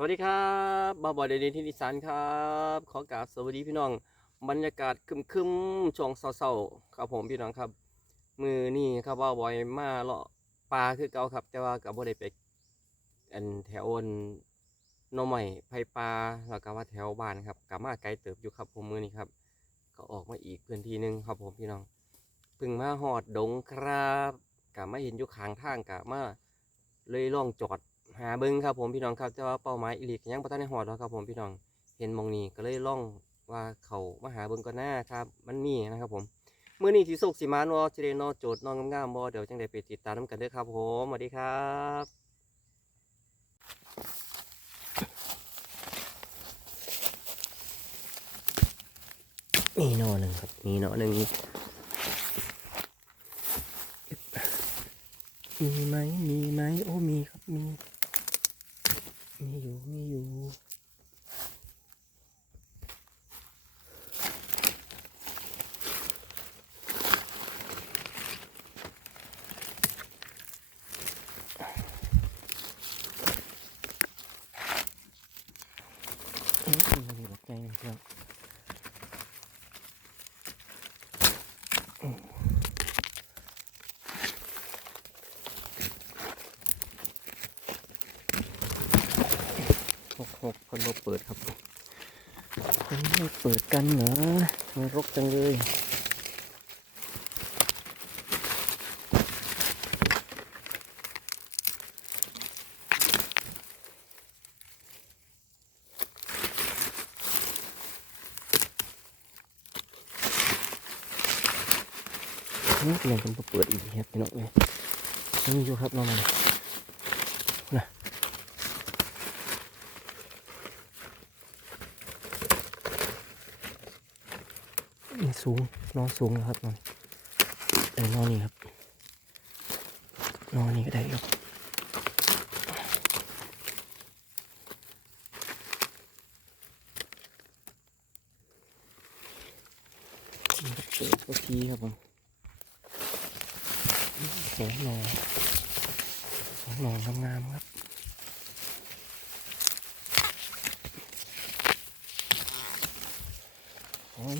สวัสดีครับบาวบอยเดนินที่นิสานครับ ขอกราบสวัสดีพี่น้อง บรรยากาศครึมๆช่วงเศร้าๆครับผมพี่น้องครับ มือนี่ครับบาวบอยมาเลาะปลาคือเก่าครับ แต่ว่ากับบ่ได้ไปอันแถวอันนอใหม่ไผปลาแล้วก็ว่าแถวบ้านครับกลับมาไกลเติบอยู่ครับผมมือนี้ครับ ก็ออกมาอีกพื้นที่หนึงครับผมพี่น้องพึ่งมาหอดดงครับกลับมาเห็นอยู่ข้างทางกลับมาเลยล่องจอด หาเบิ้งครับผมพี่น้องครับแต่ว่าเป้าหมายอีหลีกยังบ่ทันได้ฮอดหรอกครับผมพี่น้องเห็นมองนี้ก็เลยล่องว่าเขามาหาเบิ้งก่อนหน้าครับมันมีนะครับผมเมื้อนี้สิสุกสิมานบ่สิได้นอโจทย์นองามๆบ่เดี๋ยวจังได๋ไปติดตามนํกันเด้อครับผมสวัสดีครับนี่นอหนึ่งครับมีหนอหนึ่งมีไหมมีไหมโอ้มีครับมี มีอยู่ มีอยู่ เอ๊ะมันมีแบบไงเนี่ยเพื่อนหกหกคนเราเปิดครับ คนเราเปิดกันเหรอทำไมรกจังเลยนี่เปลี่ยนเป็นเปิดอีกครับพี่น้องเลยนี่อยู่ครับน้องมันนะนี่ สูงนอนสูงนะครับนอนเออนอนนี่ครับนอนนี่ก็ได้ครับนี่ครับเปิดก็ทีครับผมสองหน่อสองหน่องามๆครับโอ้ย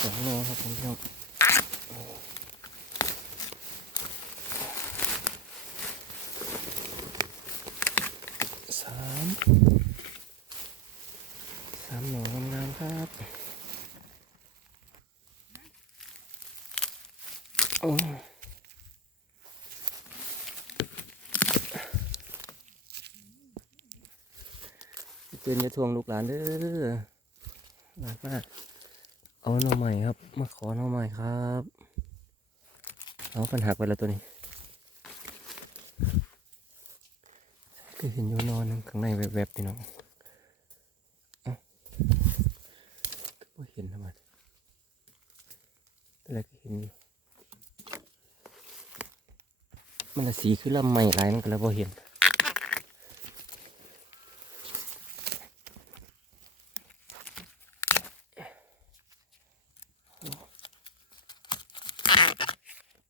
สองหน่อครับผมพี่น้องสาม สามหน่องามๆครับโอ้ เจนจะทวงลูกหลานเด้อหลานมากเอาหน่อใหม่ครับ มาขอหน่อใหม่ครับเอาปัญหาไปแล้วตัวนี้ก็เห็นอยู่นอนข้างในแวบๆพี่น้องก็บ่เห็นทำไมอะไรก็เห็นอยู่มันละสีคือลำใหม่หลายมันก็เลยบ่เห็น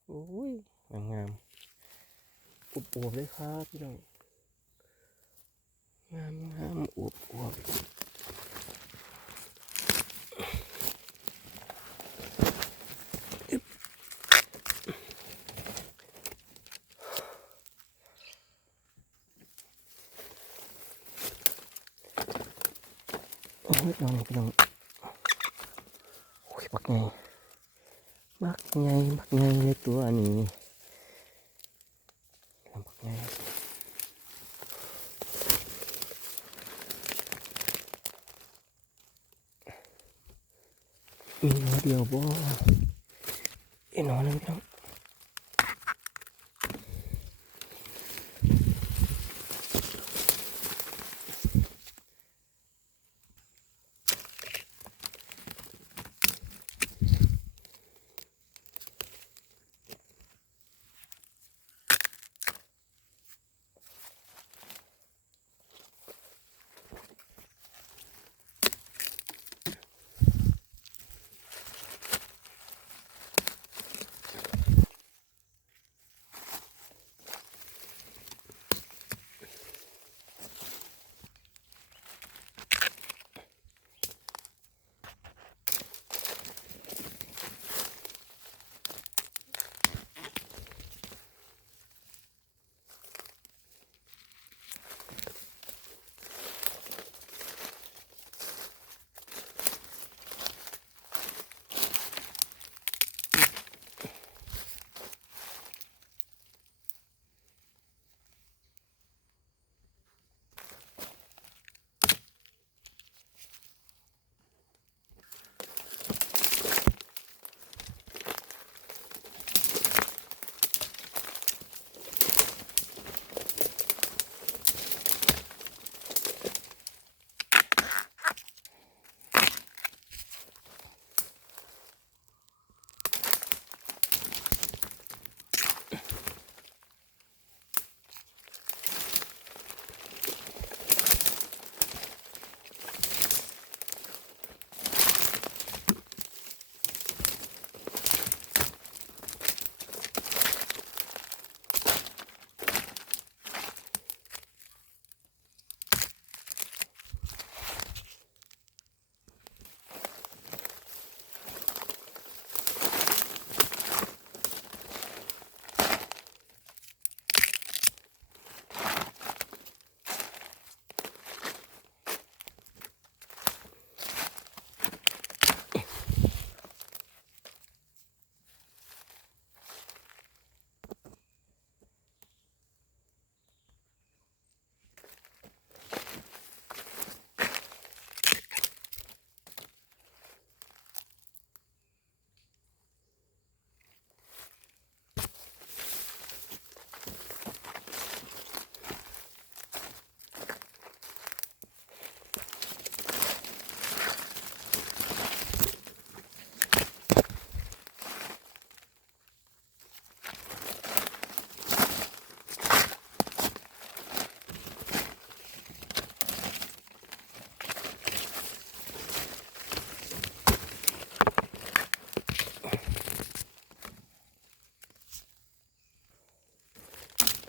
โอ้ยงามๆอุบอวบเลยครับพี่น้อง งามงามอวบอวบโอ้ยน้องพี่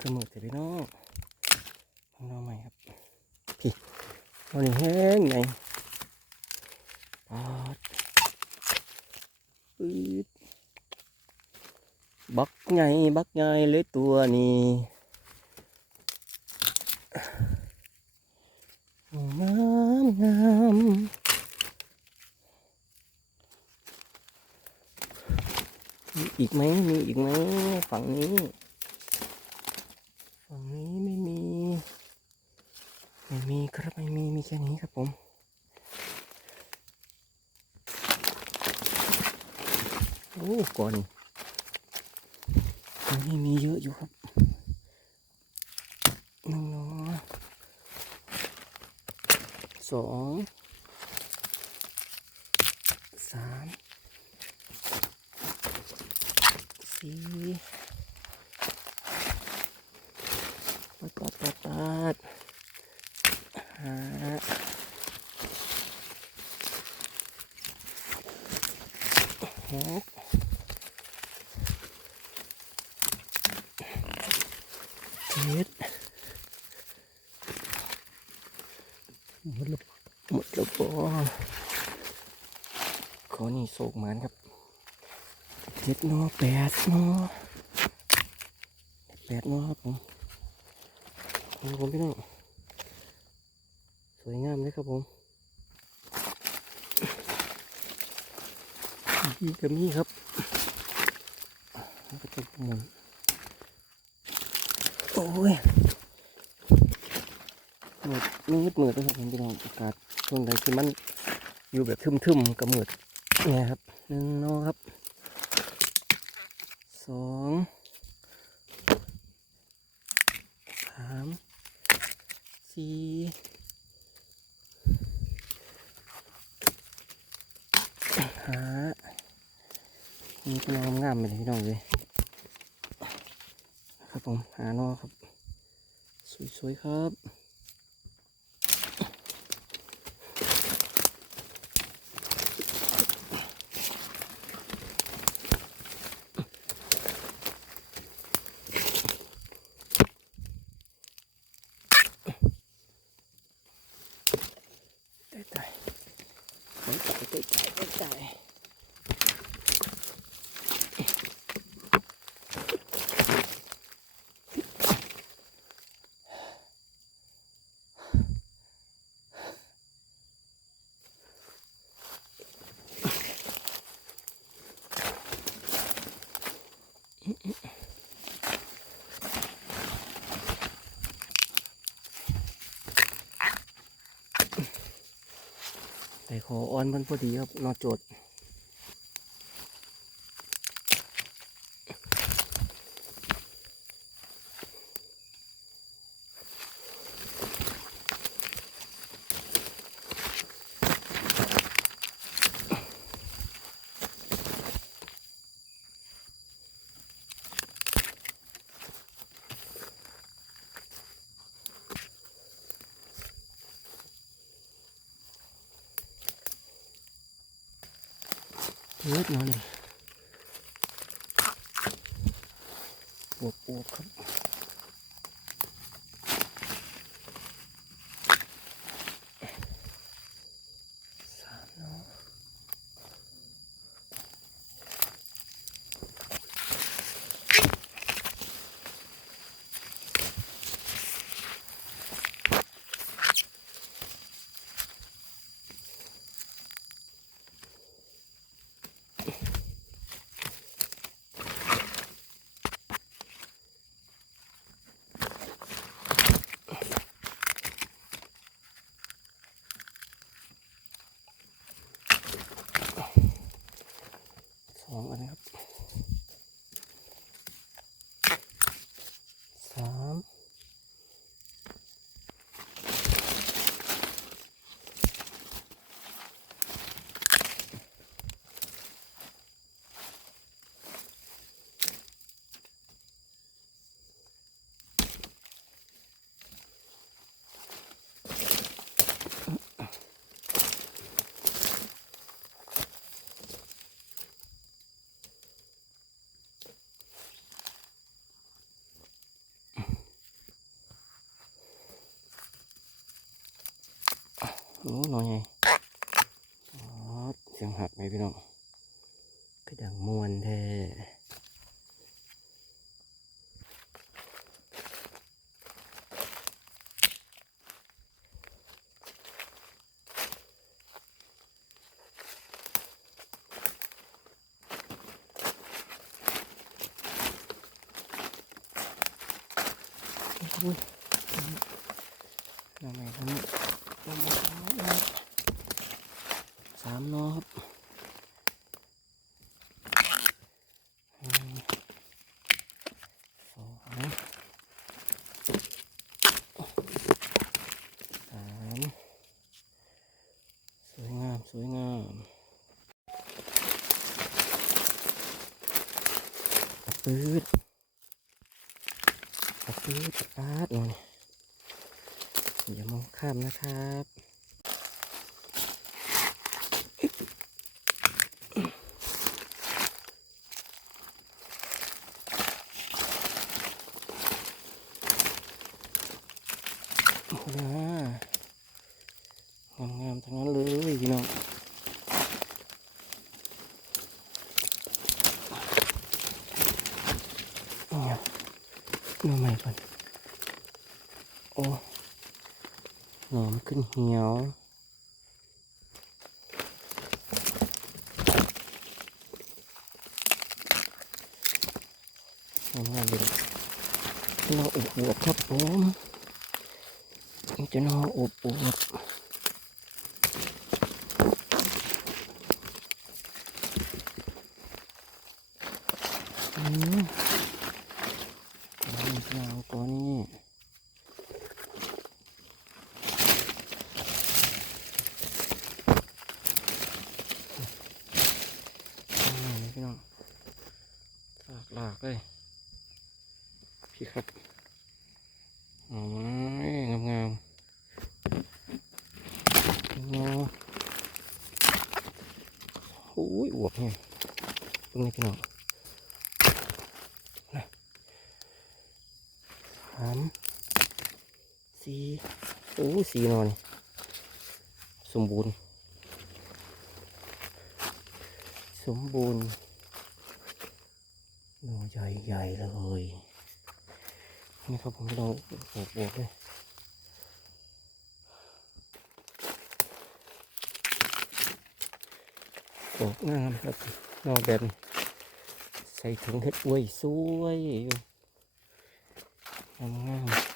คือมือแต่พี่น้องข้างนอกใหม่ครับพี่วันนี้แห้งไงปาดปืดบักไงบักไงเลยตัวนี้งามงามมีอีกไหมมีอีกไหมฝั่งนี้ ฝั่งนี้ไม่มี ไม่มีครับไม่มีมีแค่นี้ครับผมโอ้ก่อนตรงนี้มีเยอะอยู่ครับหนึ่งนาะสองสามสี่ ปัดปัดปัดปัดห้าหกเจ็ดหมดแล้วหมดแล้วปอขอนี่โศกหมันครับเจ็ดนอแปดนอแปดนอครับผม เอาผมพี่น้อง สวยงามเลยครับผมมีกระมี่ครับแล้วก็จะหมุนโอ้ยหมดมืดมืดเลยครับผมพี่น้องอากาศช่วงใดที่มันอยู่แบบทึมๆกับมืดเนี่ยครับหนึ่งนอครับสองสาม สีหามีพี่น้องงามๆเลยพี่น้องเลยครับผมหานอครับ สวยๆครับ ได้ใจได้ใจได้ใจแต่ขออ้อน มันพอดีครับนอโจทย์ เล็กน้อยนี่ปวดปวดครับ โอ้น้อยไงเสียงหักไหมพี่น้องก็ดังมวนแท้อุ้ยน้ำไหนครับน้ำไหนครับสามนอครับหนึ่งสองสามสวยงาม สวยงาม ปืดปืดปาดเน่ยอย่ามองข้ามนะครับ นะงามๆทั้งนั้นเลยพี่น้องเนี่ยมาใหม่ก่อน โอ้ หนอมนขึ้นเหี่ยวงามๆเลยเราอุบวบครับผมจะนอนอบอวบอืมเอาอีกแล้วตัวนี้อ่านี่พี่น้องฝากหลากเลย พี่ครับอ๋องามงามๆ งอโอ้ยอวบเนี่ยตรงนี้พี่น้องนะสามสี่โอ้สี่นอนสมบูรณ์ สมบูรณ์หนอใหญ่ๆเลยนี่ครับผมเราบวกบวกเลย ออกงามครับนอกแบบใส่ถุงเห็ดอวยสวยอยู่งาม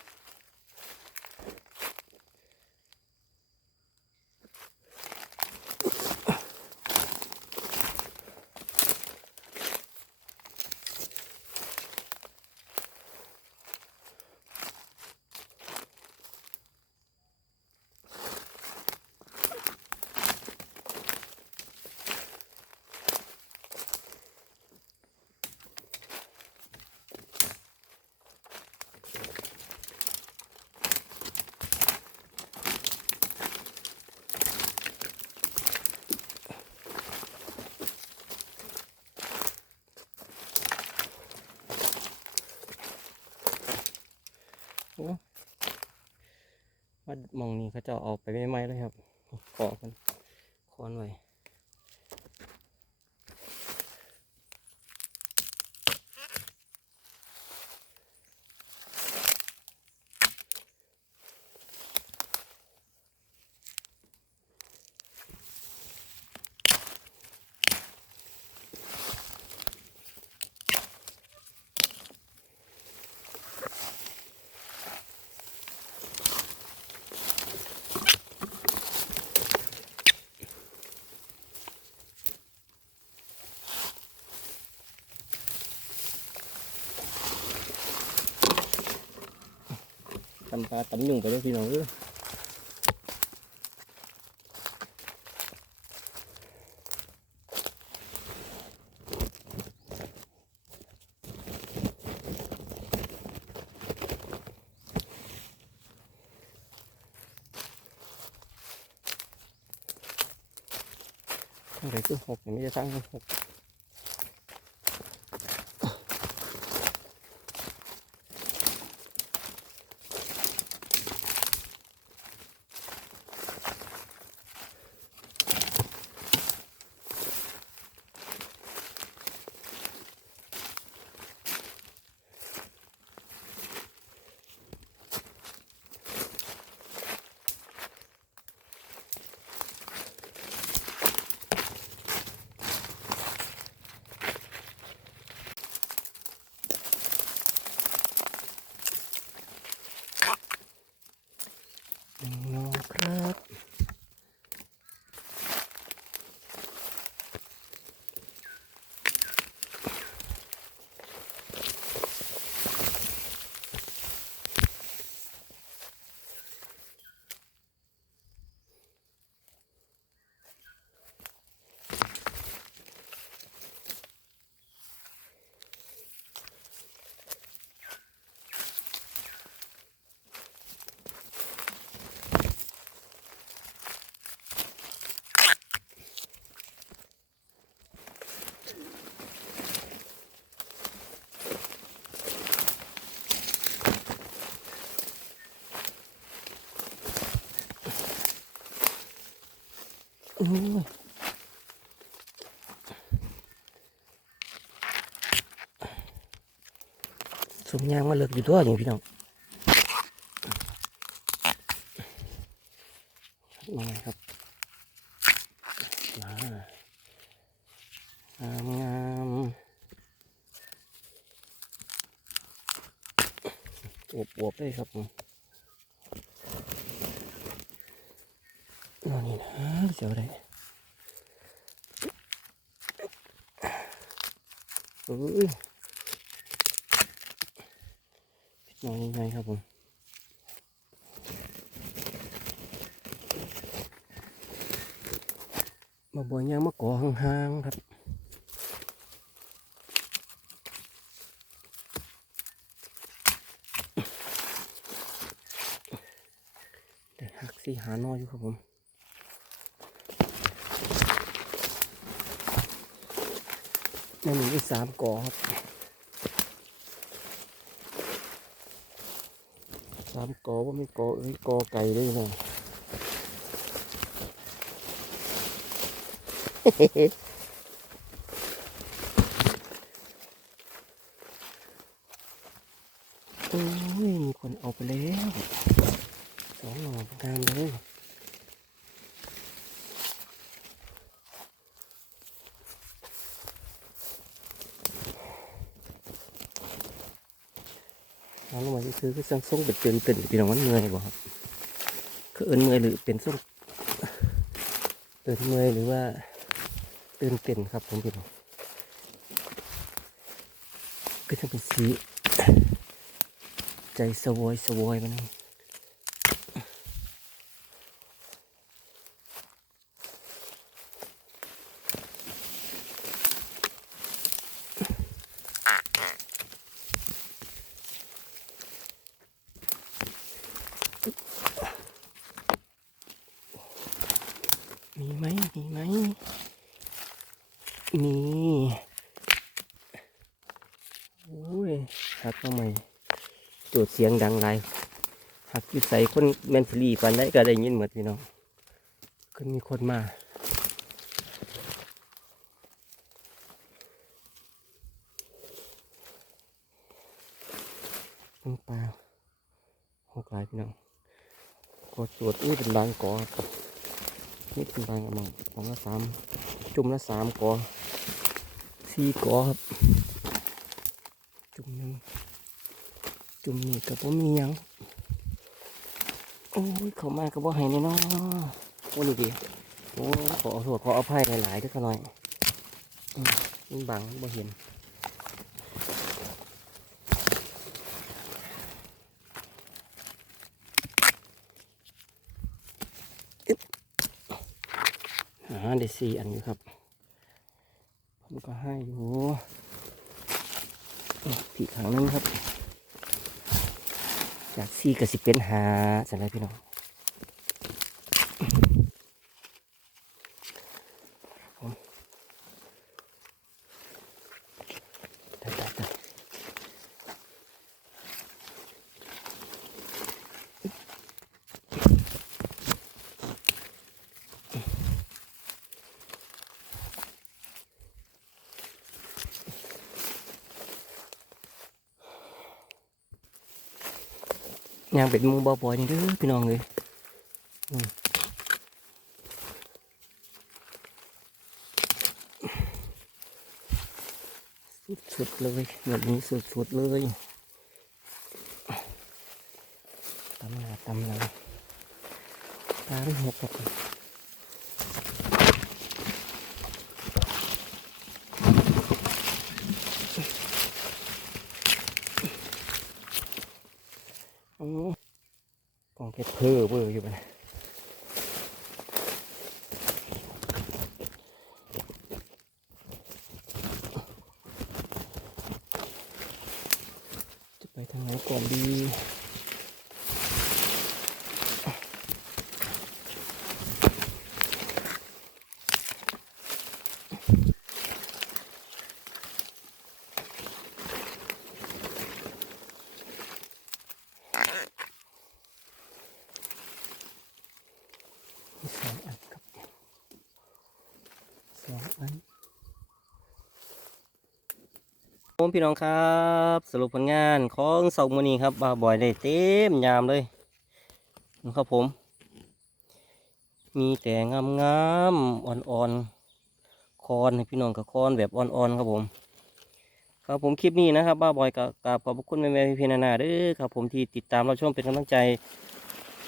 ว่ามองนี้เขาจะเอาไปไม่ไหมเลยครับขอกันคอนไว้ำปลาตำหนึ่งไปด้วยพี่น้องเอ้ยอะไรคือหกอย่างนี้จะสร้างเป็นหก โอ้สมยางมาเลิกอยู่ตัวนี่พี่น้องมาไงครับมางามงามอวบอบๆเลยครับผมนอนนี่นะเสียวได้เอ้ยนอนยังไงครับผม มาบ่อยยางมาก่อห่างๆครับได้หักสีหาน้อยอยู่ครับผมนั่นมีสามกอครับสามกอว่าไม่กอเอ้ยกอไก่เลยนะ โอ้ยมีคนเอาไปแล้วสองหน่อกามเลยเอาลงมาที่คือคือสังส่งเป็นเตือนตื่นพี่น้องมันเมื่อยบ่ครับคือเอินเมื่อยหรือเป็นส่งเอินเมื่อยหรือว่า ตื่นเต้นครับผมพี่น้องก็จะเป็นสีใจสวอยสวอยมันมีไหมมีไหม มีโอ้ยครับทำไมโจดเสียงดังไรหักยู่ใส่คนแมนฟรีปันได้ก็ได้ยินหมดพี่น้องก็มีคนมาต้งปลาหกลายพี่น้องกอตรวจนี่เป็นบางกอนี่เป็นบางกระมังของละสาม จุ่มละสามกอสี่กอครับ จุ่มหนึ่งจุ่มนี่กับผมมียังโอ้ยเขามากับว่าให้แน่นอนโอ้นี่ดีโอ้ขอโทษขออภัยหลายๆด้วยกันหน่อยมันบังบ่เห็น อึ๊บอ่า ได้สี่อันอยู่ครับผมก็ให้อยู่ผีขังหนึงครับ จากสี่ก็สิเป็นหาจังไรพี่น้อง ย่างเป็นหมูบ่บ่อยนี่เด้อพี่น้องเลยอืมสุดๆเลยแบบนี้สุดๆเลยตำลาตำลาตาไม่หกกับโอ้กองเพชรเพ้อเบ้ออยู่ไปนะจะไป ทางไหนก่อนดี มีสองอันครับ ผมพี่น้องครับ สรุปผลงานของสาร์มื้อนี้ครับบ่าบอยได้เต็มยามเลยนะครับผม มีแต่งามๆอ่อนๆคอนให้พี่น้องกับคอนแบบอ่อนๆครับผม ครับผมคลิปนี้นะครับบ้าบอยกับกราบขอบคุณแม่ๆพี่ๆนานาเด้อครับผมที่ติดตามเราชมเป็นกำลังใจ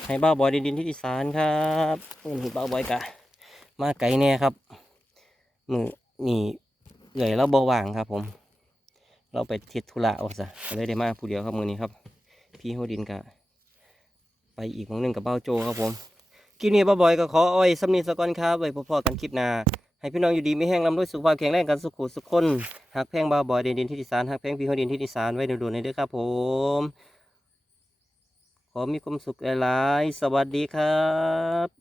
ให้บ้าบอยดินดินที่อีสานครับนี้บ้าบอยกะมาไกลแน่ครับมือนี่เหนื่อยแล้วเบาหว่างครับผม เราไปเทศธุระเอาซะก็เลยได้มาผู้เดียวครับมือนี้ครับ พี่หัวดินกะไปอีกของหนึ่งกับเบ้าโจครับผมคลิปนี้บ้าบอยก็ขออาไว้สำนีสกอนครับไว้พอๆกันคลิปหน้าให้พี่น้องอยู่ดีไม่แห้งลำด้วยสุขภาพแข็งแรงกันสุขุสุขคนหักแพงบาบอยเดินดินที่ดิสานหักแพงพี่เขาดินที่ดิสานไว้ดูๆในเด้อครับผมขอมีความสุขหลายๆสวัสดีครับ